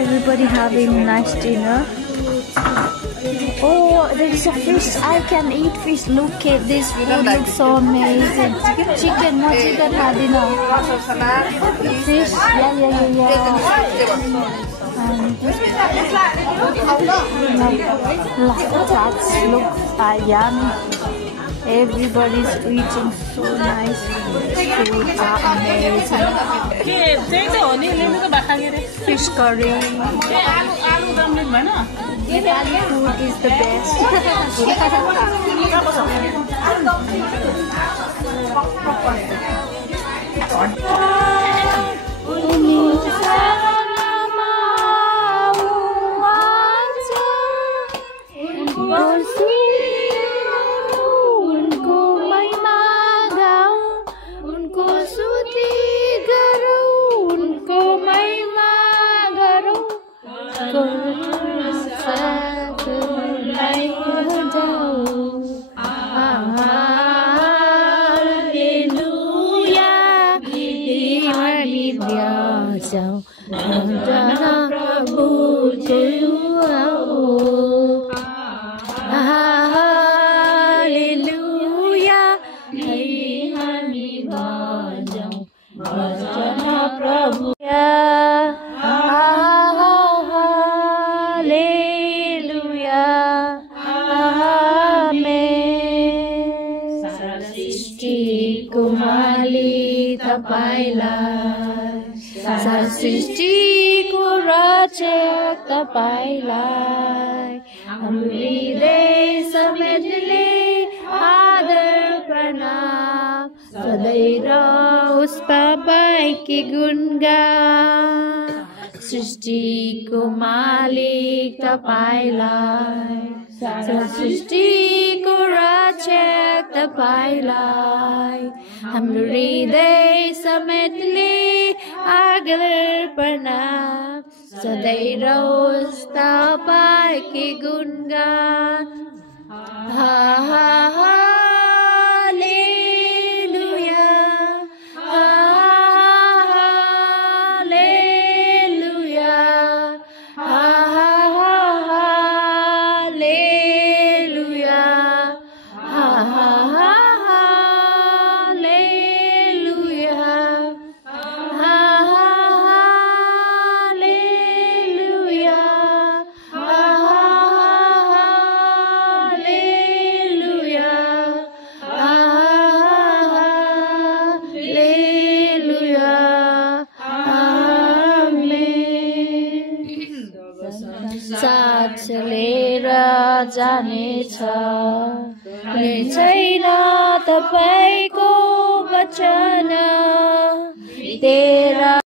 Everybody having a nice dinner. Oh, there is a fish. I can eat fish. Look at this food. Looks so amazing. Chicken, no chicken, dinner. Fish. Yeah. That looks yummy. Everybody's eating so nice food. Food are amazing. Fish curry. Food is the best. सृष्टिको रचक तपाईलाई हाम्रो हृदय समेतले आदर प्रणाम सधैँ रहोस् तपाईकी गुणगान सृष्टिको मालिक तपाईलाई सृष्टिको रचक तपाईलाई हाम्रो हृदय समेतले आदर प्रणाम सधैँ रहोस् तपाईकी गुणगान हालेलुया हालेलुया हालेलुया साथ चलेर जानेछ छैन तपाईको वचन तेरा